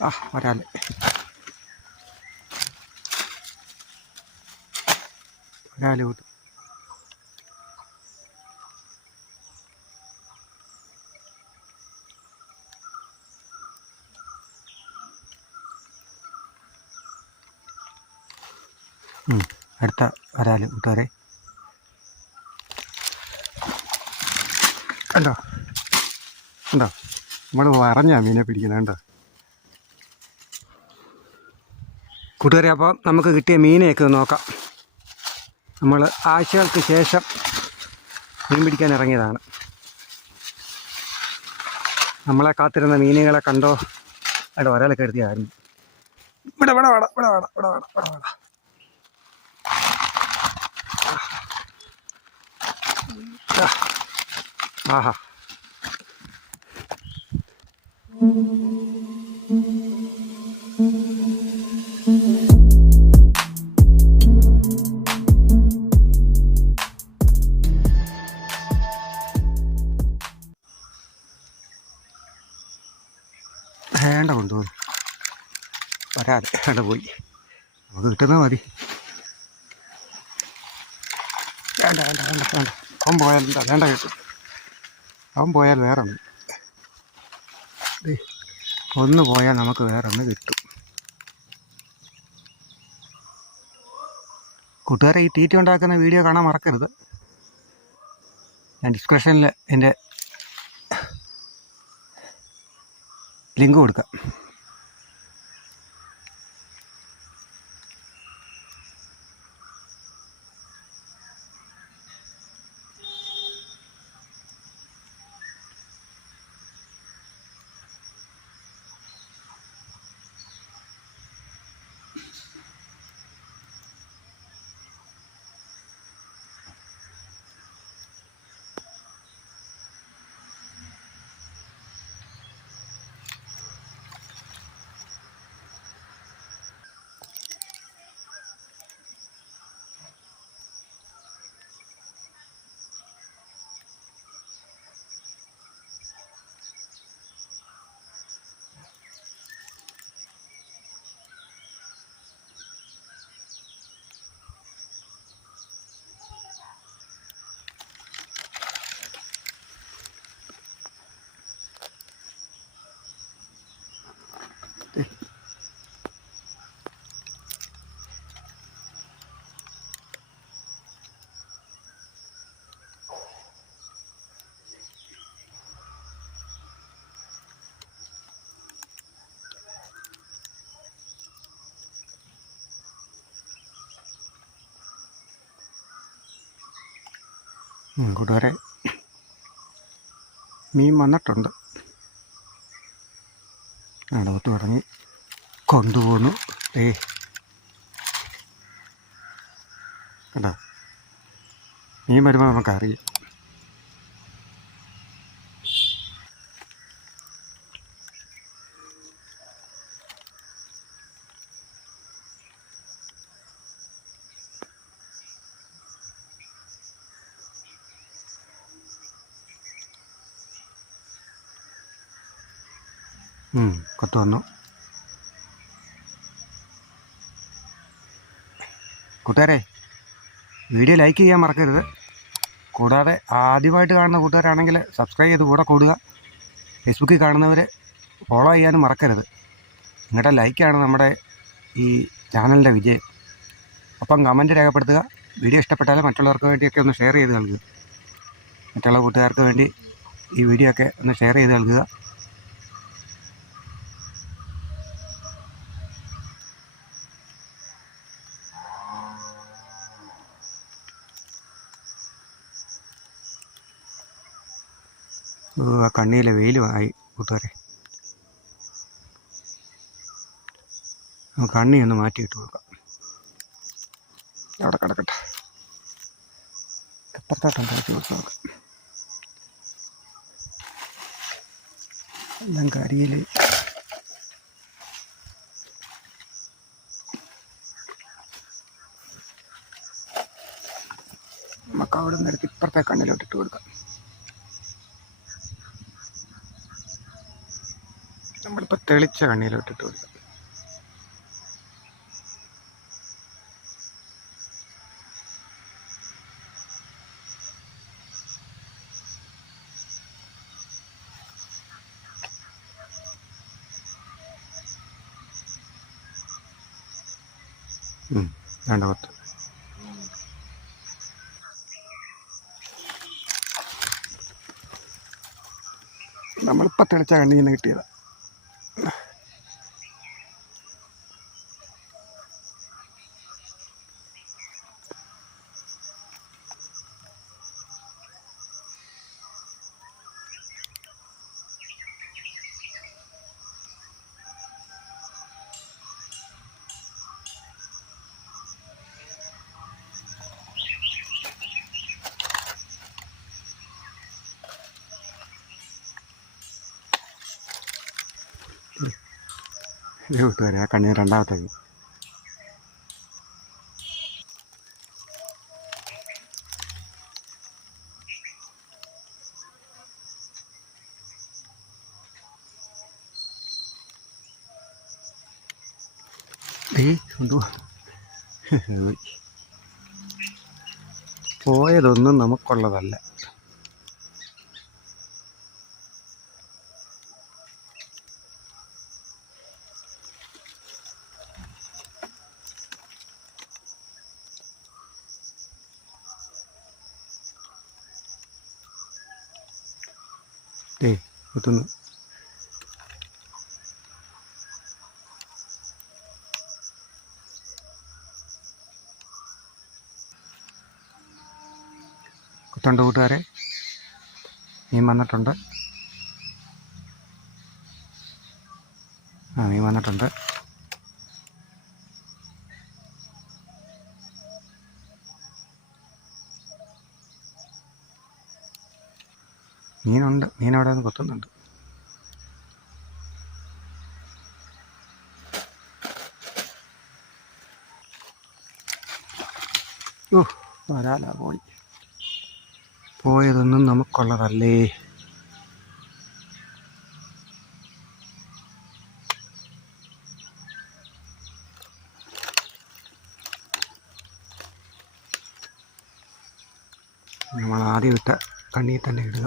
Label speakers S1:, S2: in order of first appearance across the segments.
S1: ആ വരാൽ വരാൽ. കൂട്ടും അടുത്ത വരാൽ കൂട്ടുകാരെ. കണ്ടോ? കണ്ടോ? നമ്മൾ പറഞ്ഞ മീനെ പിടിക്കുന്നത് കണ്ടോ? കൂട്ടുകാരെ അപ്പോൾ നമുക്ക് കിട്ടിയ മീനെയൊക്കെ നോക്കാം. നമ്മൾ ആഴ്ചകൾക്ക് ശേഷം മീൻ പിടിക്കാൻ ഇറങ്ങിയതാണ്. നമ്മളെ കാത്തിരുന്ന മീനുകളെ കണ്ടോ? അവിടെ ഒരാളൊക്കെ എടുത്തിയായിരുന്നു. ഇവിടെ ഇവിടെ വേണം ഇവിടെ വേണം ഇവിടെ വേണം ഇവിടെ വേണം. ആഹാ. വേണ്ട പോയി. നമുക്ക് കിട്ടുന്നാൽ മതി. വേണ്ട വേണ്ട വേണ്ട വേണ്ട. അവൻ പോയാൽ എന്താ? വേണ്ട കിട്ടും. അവൻ പോയാൽ വേറെ ഒന്ന്. ഒന്ന് പോയാൽ നമുക്ക് വേറെ ഒന്ന് കിട്ടും. കൂട്ടുകാരെ ഈ തീറ്റ ഉണ്ടാക്കുന്ന വീഡിയോ കാണാൻ മറക്കരുത്. ഞാൻ ഡിസ്ക്രിപ്ഷനിൽ എന്റെ ലിങ്ക് കൊടുക്കാം. കൂട്ടുകാരെ മീൻ വന്നിട്ടുണ്ട്. അടവത്ത് തുടങ്ങി കൊണ്ടുപോകുന്നു ഏ കണ്ടോ? മീൻ വരുമ്പോൾ നമുക്കറിയാം. കൊത്ത് വന്നു കൂട്ടുകാരെ വീഡിയോ ലൈക്ക് ചെയ്യാൻ മറക്കരുത്. കൂടാതെ ആദ്യമായിട്ട് കാണുന്ന കൂട്ടുകാരാണെങ്കിൽ സബ്സ്ക്രൈബ് ചെയ്ത് കൂടെ കൂടുക. ഫേസ്ബുക്കിൽ കാണുന്നവരെ ഫോളോ ചെയ്യാനും മറക്കരുത്. നിങ്ങളുടെ ലൈക്കാണ് നമ്മുടെ ഈ ചാനലിന്റെ വിജയം. ഒപ്പം കമന്റ് രേഖപ്പെടുത്തുക. വീഡിയോ ഇഷ്ടപ്പെട്ടാൽ മറ്റുള്ളവർക്ക് വേണ്ടിയൊക്കെ ഒന്ന് ഷെയർ ചെയ്ത് നൽകുക. മറ്റുള്ള കൂട്ടുകാർക്ക് വേണ്ടി ഈ വീഡിയോ ഒക്കെ ഒന്ന് ഷെയർ ചെയ്ത് നൽകുക ഓ, ആ കണ്ണിയിലെ വെയിൽ ആയി. കൂട്ടുകാരെ. കണ്ണി ഒന്ന് മാറ്റിയിട്ട് കൊടുക്കാം. അവിടെ കിടക്കട്ടെ. എപ്പുറത്തോട്ടം മാറ്റി കൊടുത്ത് നോക്കാം. എല്ലാം കരിയിൽ നമുക്ക് അവിടെ നിന്ന് എടുത്ത് ഇപ്പുറത്തെ കണ്ണിലോട്ട് ഇട്ട് കൊടുക്കാം. നമ്മളിപ്പോൾ തെളിച്ച കണ്ണിയിലോട്ടിട്ട് കൊടുക്കുക വേണ്ട നമ്മളിപ്പോൾ തെളിച്ച കണ്ണിൽ നിന്ന് കിട്ടിയതാ. ഇത് കൂട്ടുകാരെ കണ്ണീർ രണ്ടാമത്തേക്ക് പോയതൊന്നും നമുക്കുള്ളതല്ല. കുത്തുന്നു കുത്തുണ്ട് കൂട്ടുകാരെ മീൻ വന്നിട്ടുണ്ട്. ആ മീൻ വന്നിട്ടുണ്ട്. മീനുണ്ട്. മീൻ അവിടെ നിന്ന് കൊത്തുന്നുണ്ട്. വരാല പോയി. പോയതൊന്നും നമുക്കുള്ളതല്ലേ. നമ്മൾ ആദ്യം ഇട്ട കണ്ണിയിൽ തന്നെ ഇടുക.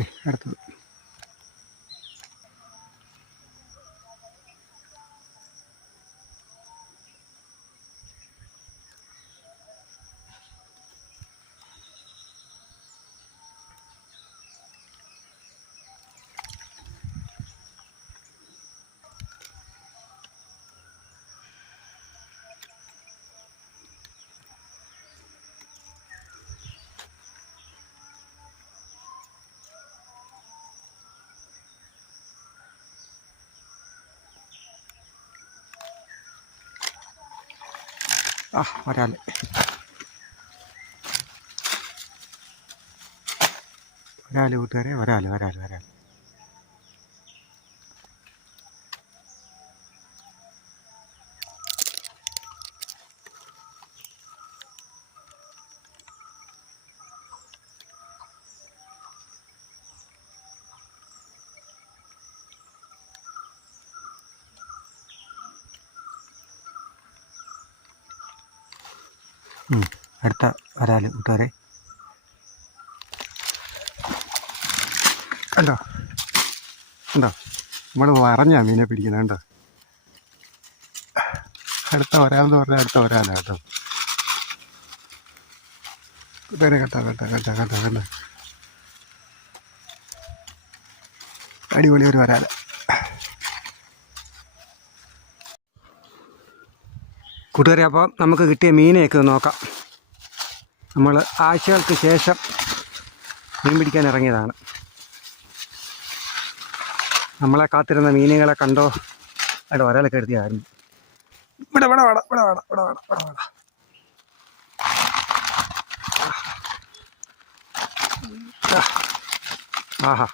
S1: ഏ, ആ ഒരാൾ ഒരാൾ കൂട്ടുകാരെ. ഒരാൾ ഒരാൾ വരാൽ. അടുത്ത വരാൽ കൂട്ടുകാരെ. കണ്ടോ? കണ്ടോ? നമ്മൾ പറഞ്ഞ മീനെ പിടിക്കുന്നത് കണ്ടോ? അടുത്ത വരാമെന്ന് പറഞ്ഞാൽ അടുത്ത വരാല കേട്ടോ. കൂട്ടുകാരെ കേട്ടോ കേട്ടോ കേട്ടോ കേട്ടോ കേട്ടോ അടിപൊളി ഒരു വരാല. കൂട്ടുകാരെ അപ്പോൾ നമുക്ക് കിട്ടിയ മീനെയൊക്കെ നോക്കാം. നമ്മൾ ആഴ്ചകൾക്ക് ശേഷം മീൻ പിടിക്കാൻ ഇറങ്ങിയതാണ്. നമ്മളെ കാത്തിരുന്ന മീനുകളെ കണ്ടോ? അവിടെ ഒരാളൊക്കെ എടുത്തിയായിരുന്നു. ഇവിടെ ഇവിടെ വേണം ഇവിടെ വേണം ഇവിടെ വേണം ഇവിടെ വേണം. ആഹാ.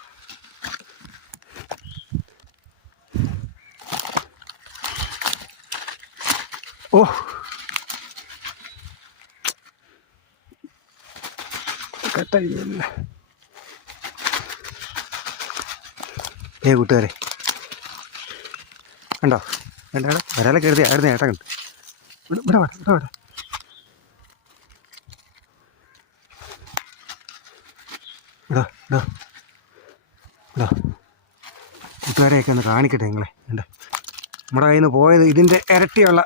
S1: ഓ. കെട്ടഴിഞ്ഞില്ല ഏ കൂട്ടുകാരെ. കണ്ടോ? കണ്ടോ ഒരാളെ കരുതി ആയിരുന്നു ഏട്ടൻ കണ്ടു? ഇവിടെ വേണം ഇവിടെ വേണം ഇടാ ഇടാ ഇടോ കൂട്ടുകാരെയൊക്കെ ഒന്ന് കാണിക്കട്ടെ നിങ്ങളെ. ഉണ്ട് നമ്മുടെ കയ്യിൽ നിന്ന് പോയത് ഇതിന്റെ ഇരട്ടിയുള്ള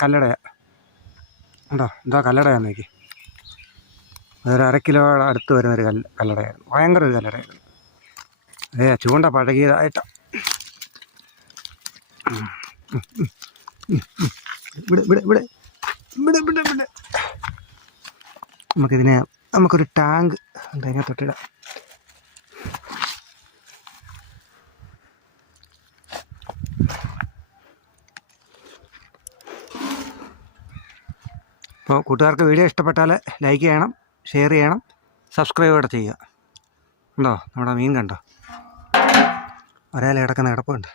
S1: ക- കല്ലടയാണ് ഉണ്ടോ? എന്താ കല്ലടയാന്ന് നോക്കി. അതൊരു അര കിലോ അടുത്ത് വരുന്ന ഒരു കല്ല് കല്ലടയായിരുന്നു. ഭയങ്കര ഒരു കല്ലടയായിരുന്നു. അതെ ചൂണ്ട പഴകിയതായിട്ടാ. നമുക്കിതിനെ നമുക്കൊരു ടാങ്ക് എന്താ അതിനെ തൊട്ടിടാം അപ്പോൾ കൂട്ടുകാർക്ക് വീഡിയോ ഇഷ്ടപ്പെട്ടാൽ ലൈക്ക് ചെയ്യണം ഷെയർ ചെയ്യണം സബ്സ്ക്രൈബ് കൂടെ ചെയ്യുക. ഉണ്ടോ? നമ്മുടെ മീൻ കണ്ടോ? ഒരാൾ കിടക്കുന്ന കിടപ്പുണ്ട്.